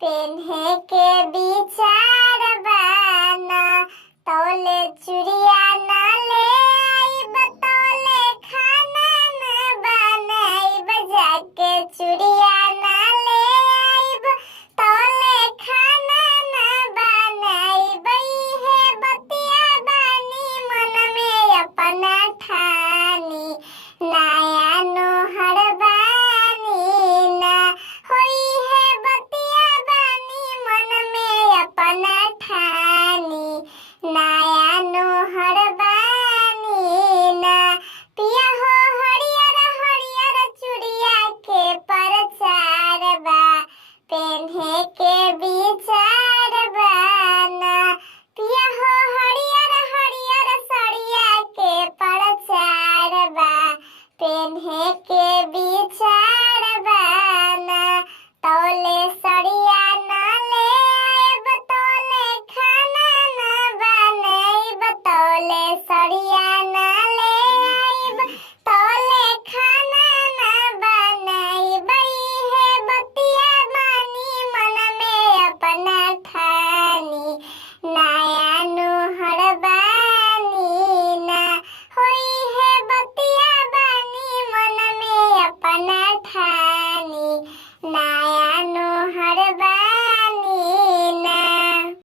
पेन्हे के विचार बाना तौले चुड़िया ना ले आइब तौले खाना ना बनाइब जाके चुड़िया ना ले आइब तौले खाना ना बनाइब इहे बतिया बानी मन में अपना ठानी नया नोहर बानी ना होई है बतिया बानी मन में अपना ठानी नया नोहर बानी ना पिया हो हरियर हरियर चुड़िया के प्रचार बा पेन्हे के विचार बाना पिया हो हरियर हरियर सड़िया के प्रचार बा पेन्हे के विचार